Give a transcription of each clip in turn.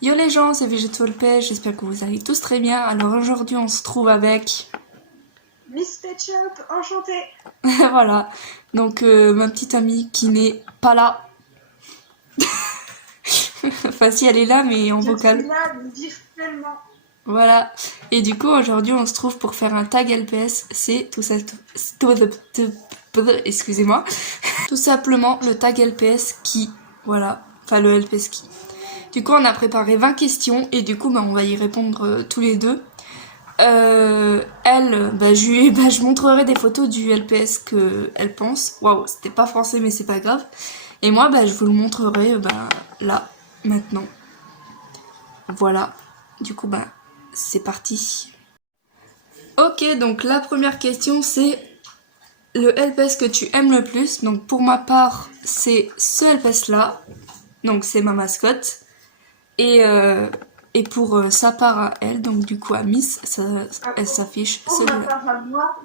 Yo les gens, c'est VGToilPay, j'espère que vous allez tous très bien. Alors aujourd'hui on se trouve avec... Miss Ketchup, enchantée. voilà, donc ma petite amie qui n'est pas là. Enfin si elle est là mais en Je suis vocal. là, mais virtuellement. Voilà, et du coup aujourd'hui on se trouve pour faire un tag LPS, c'est tout ça... Excusez-moi. Tout simplement le tag LPS qui... Voilà, enfin le LPS qui... Du coup on a préparé 20 questions et du coup on va y répondre tous les deux. Elle, je montrerai des photos du LPS que elle pense. Waouh, c'était pas français mais c'est pas grave. Et moi, je vous le montrerai là, maintenant. Voilà. Du coup, c'est parti. Ok, donc la première question c'est le LPS que tu aimes le plus. Donc pour ma part, c'est ce LPS là. Donc c'est ma mascotte. Et, euh, et pour sa part à elle, donc du coup à Miss, elle s'affiche Pour ma celui-là. part à moi,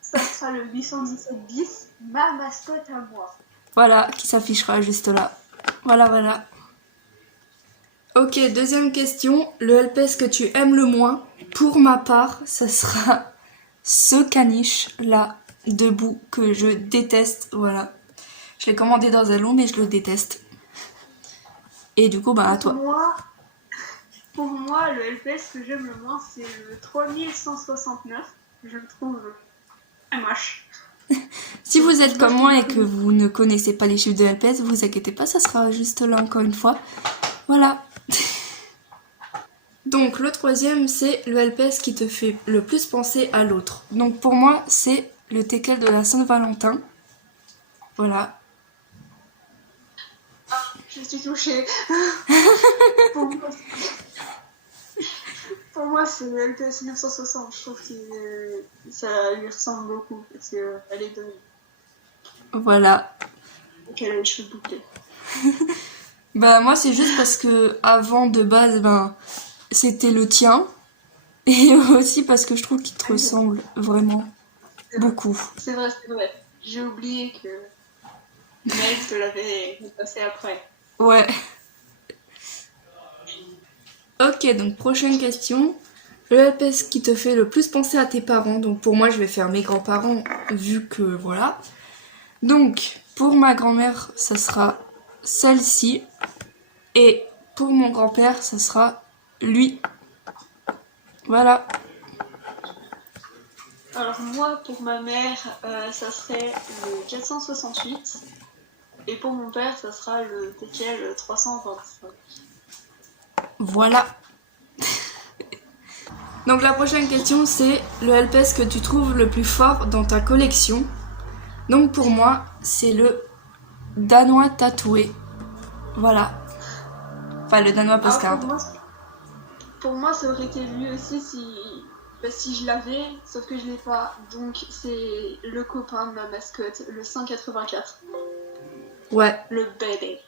ça sera le 817 bis, ma mascotte à moi. Voilà, qui s'affichera juste là. Voilà, voilà. Ok, deuxième question. Le LPS que tu aimes le moins, pour ma part, ça sera ce caniche là, debout, que je déteste. Voilà. Je l'ai commandé dans un lot, mais je le déteste. Et du coup, à Pour toi. moi, pour moi, le LPS que j'aime le moins, c'est le 3169. Je le trouve MH. Si vous êtes Moi, comme je moi trouve et que vous ne connaissez pas les chiffres de LPS, vous inquiétez pas, ça sera juste là encore une fois. Voilà. Donc le troisième, c'est le LPS qui te fait le plus penser à l'autre. Donc pour moi, c'est le teckel de la Saint-Valentin. Voilà. je suis touchée. pour moi, pour moi, c'est le LPS 960. Je trouve que ça lui ressemble beaucoup parce qu'elle est de... Voilà. qu'elle a les cheveux bouclés. Moi c'est juste parce que avant de base, c'était le tien. Et aussi parce que je trouve qu'il te ressemble vraiment C'est vrai, beaucoup. c'est vrai, c'est vrai. J'ai oublié que Mel te l'avait passé après. Ouais. Ok, donc prochaine question. Le LPS qui te fait le plus penser à tes parents. Donc pour moi, je vais faire mes grands-parents vu que voilà. Donc pour ma grand-mère, ça sera celle-ci. Et pour mon grand-père, ça sera lui. Voilà. Alors moi, pour ma mère, ça serait le 468. Et pour mon père, ça sera le TKL 325. Voilà. Donc la prochaine question, c'est le LPS que tu trouves le plus fort dans ta collection. Donc pour moi, c'est le danois tatoué. Voilà. Enfin, le danois Alors postcard. pour moi, ça aurait été lui aussi si je l'avais, sauf que je l'ai pas. Donc c'est le copain de ma mascotte, le 184. Ouais. Le bébé.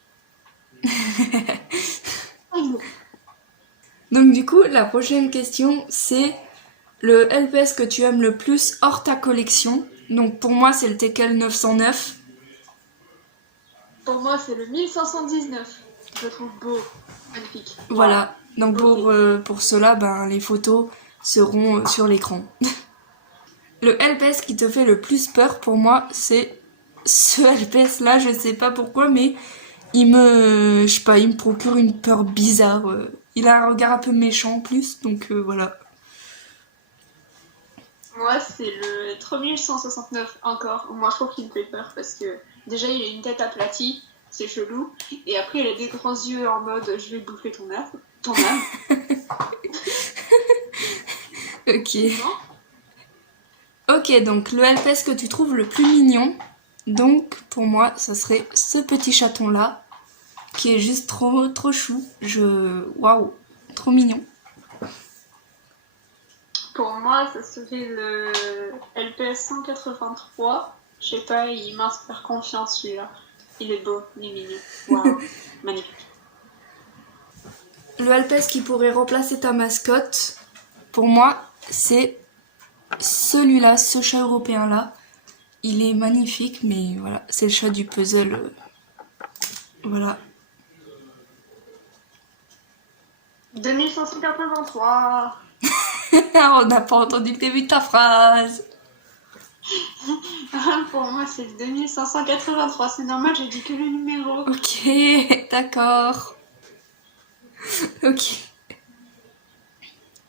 Donc du coup, la prochaine question, c'est le LPS que tu aimes le plus hors ta collection. Donc pour moi, c'est le Tekel 909. Pour moi, c'est le 1519. Je le trouve beau, magnifique. Waouh, Voilà. Donc beauté. pour cela, les photos seront sur l'écran. Le LPS qui te fait le plus peur pour moi, c'est ce LPS là, je sais pas pourquoi, mais je sais pas, il me procure une peur bizarre. Il a un regard un peu méchant en plus, donc voilà. Moi, c'est le 3169 encore. Moi, je trouve qu'il me fait peur parce que déjà, il a une tête aplatie, c'est chelou. Et après, il a des grands yeux en mode je vais bouffer ton âme. Ton âme. Ok. Non. Ok, donc le LPS que tu trouves le plus mignon, donc pour moi, ça serait ce petit chaton là, qui est juste trop trop chou. Waouh, trop mignon. Pour moi, ça serait le LPS 183. Je sais pas, il m'inspire confiance celui-là. Il est beau, il est mignon. Waouh, magnifique. Le LPS qui pourrait remplacer ta mascotte, pour moi, c'est celui-là, ce chat européen là. Il est magnifique, mais voilà, c'est le chat du puzzle. Voilà. 2583. On n'a pas entendu le début de ta phrase. Pour moi, c'est le 2583. C'est normal, j'ai dit que le numéro. Ok, d'accord. Ok.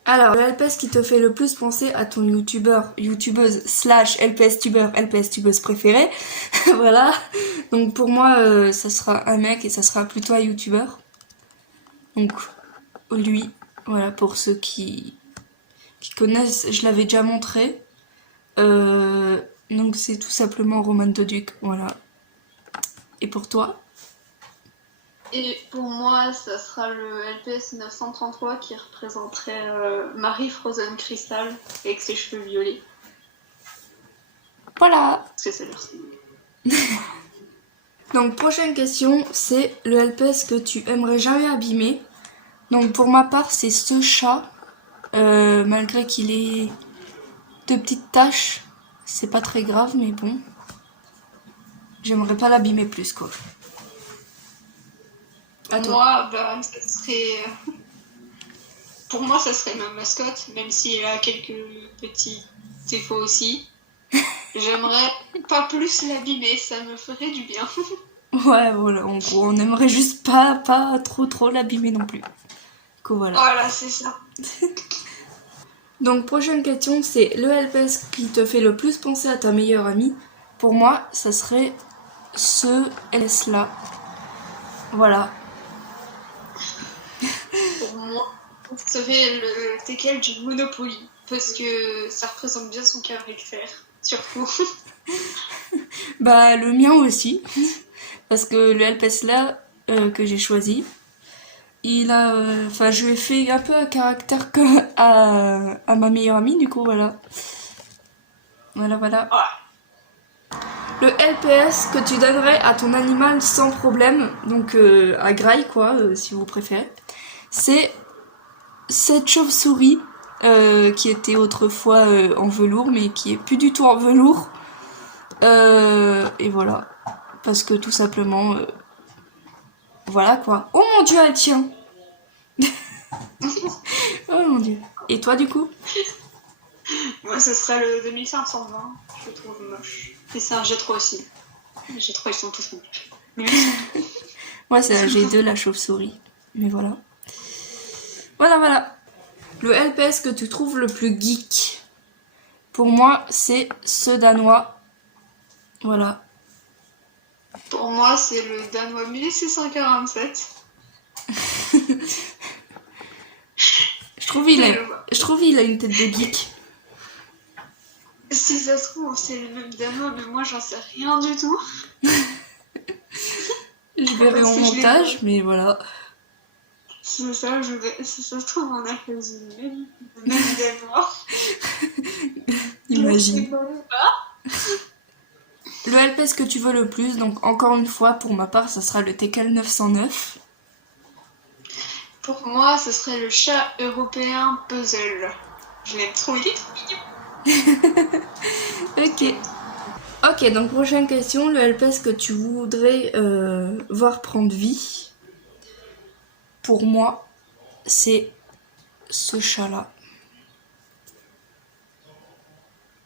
Alors, le LPS qui te fait le plus penser à ton youtubeur, youtubeuse slash LPS tubeur, LPS tubeuse préférée. Voilà. Donc pour moi, ça sera un mec et ça sera plutôt un youtubeur. Donc lui, voilà, pour ceux qui connaissent, je l'avais déjà montré. Donc c'est tout simplement Roman Doduc, voilà. Et pour toi? Et pour moi, ça sera le LPS 933 qui représenterait Marie Frozen Crystal avec ses cheveux violets. Voilà. Parce que c'est leur style. Donc prochaine question, c'est le LPS que tu aimerais jamais abîmer. Donc pour ma part, c'est ce chat. Malgré qu'il ait de petites taches, c'est pas très grave, mais bon. J'aimerais pas l'abîmer plus, quoi. À toi. Moi, bah, ça serait. Pour moi, ça serait ma mascotte, même si elle a quelques petits défauts aussi. J'aimerais pas plus l'abîmer, ça me ferait du bien. Ouais, voilà, en gros, on aimerait juste pas trop l'abîmer non plus. Que voilà. Voilà, c'est ça. Donc prochaine question, c'est le LPS qui te fait le plus penser à ta meilleure amie. Pour moi, ça serait ce LS là. Voilà. Pour moi, ça serait le teckel du Monopoly, parce que ça représente bien son caractère, surtout. Bah le mien aussi. Parce que le LPS là que j'ai choisi, il a. Enfin, je lui ai fait un peu un caractère que à ma meilleure amie, du coup, voilà. Voilà. Ouais. Le LPS que tu donnerais à ton animal sans problème, donc à Graille, quoi, si vous préférez, c'est cette chauve-souris qui était autrefois en velours, mais qui est plus du tout en velours. Et voilà. Parce que tout simplement. Voilà quoi. Oh mon dieu, elle tient! Oh mon dieu. Et toi, du coup? Moi, ce serait le 2520, je le trouve moche. Et c'est un G3 aussi. Les G3, ils sont tous moches. Mais Moi, c'est la G2, la chauve-souris. Mais voilà. Voilà. Le LPS que tu trouves le plus geek, pour moi, c'est ce danois. Voilà. pour moi, c'est le Danois 1647. Je trouve il a une tête de geek. Si ça se trouve, c'est le même Danois, mais moi, j'en sais rien du tout. Je verrai en montage, mais voilà. C'est ça, si ça se trouve, on a choisi le même Danois. Imagine. Le LPS que tu veux le plus, donc encore une fois, pour ma part, ça sera le Teckel 909. Pour moi, ce serait le chat européen Puzzle. Je l'aime trop, il est trop mignon. Ok, donc prochaine question, le LPS que tu voudrais voir prendre vie, pour moi, c'est ce chat-là.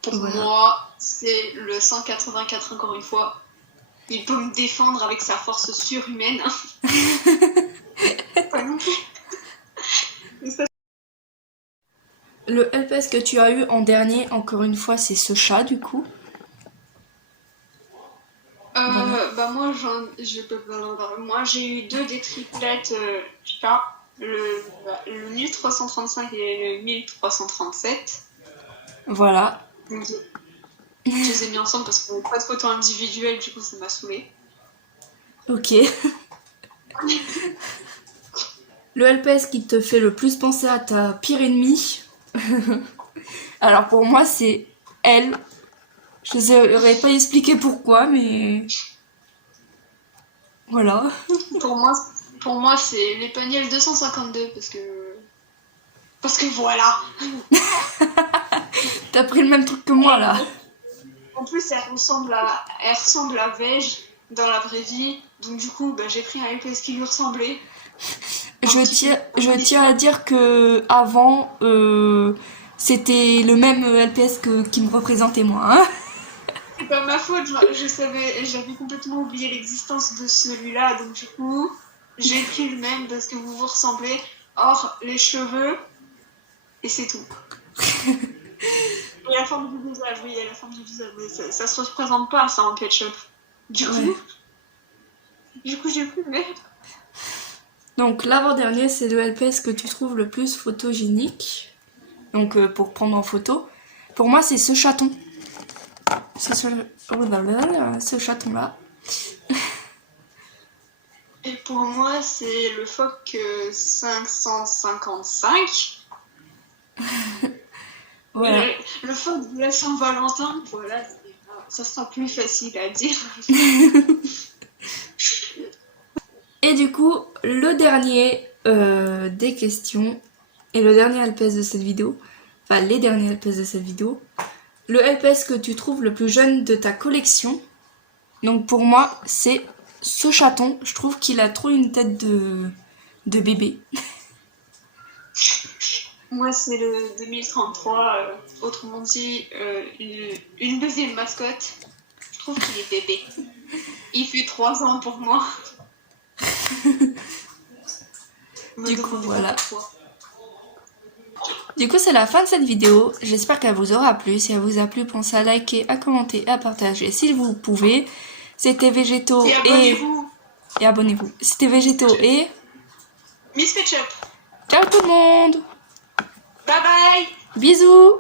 Pour Voilà. moi, c'est le 184 encore une fois. Il peut me défendre avec sa force surhumaine. Pas non plus. Le LPS que tu as eu en dernier, encore une fois, c'est ce chat, du coup. Voilà. Bah moi, moi j'ai eu deux des triplettes chats. Le 1335 et le 1337. Voilà. Donc, je les ai mis ensemble parce qu'on n'a pas de photos individuelles, du coup ça m'a saoulée. Ok. Le LPS qui te fait le plus penser à ta pire ennemie. Alors pour moi, c'est elle. Je ne saurais pas expliquer pourquoi, mais voilà. Pour moi c'est l'Épaniel 252 parce que voilà. T'as pris le même truc que moi là. En plus elle ressemble à Veg dans la vraie vie, donc du coup bah, j'ai pris un LPS qui lui ressemblait. Je tiens à dire que avant, c'était le même LPS qui me représentait moi. Hein. C'est pas ma faute, j'avais complètement oublié l'existence de celui-là, donc du coup, j'ai pris le même parce que vous vous ressemblez. Or, les cheveux, et c'est tout. Et la forme du visage, oui, et la forme du visage, mais ça se représente pas, ça, en ketchup. Du coup, j'ai pris le même. Donc l'avant-dernier, c'est le LPS que tu trouves le plus photogénique. Donc pour prendre en photo. Pour moi, c'est ce chaton. C'est ce chaton-là. Et pour moi, c'est le phoque 555. Voilà. Le phoque de la Saint-Valentin, voilà, ça sera plus facile à dire. Et du coup, le dernier des questions et le dernier LPS de cette vidéo, enfin les derniers LPS de cette vidéo, le LPS que tu trouves le plus jeune de ta collection. Donc pour moi, c'est ce chaton. Je trouve qu'il a trop une tête de bébé. Moi, c'est le 2033, autrement dit, une deuxième mascotte. Je trouve qu'il est bébé. Il fait 3 ans pour moi. Du coup, voilà. Du coup, c'est la fin de cette vidéo. J'espère qu'elle vous aura plu. Si elle vous a plu, pensez à liker, à commenter, à partager si vous pouvez. C'était Végétaux et abonnez-vous. Et abonnez-vous. C'était Végétaux et Miss Ketchup. ciao tout le monde. Bye bye. Bisous.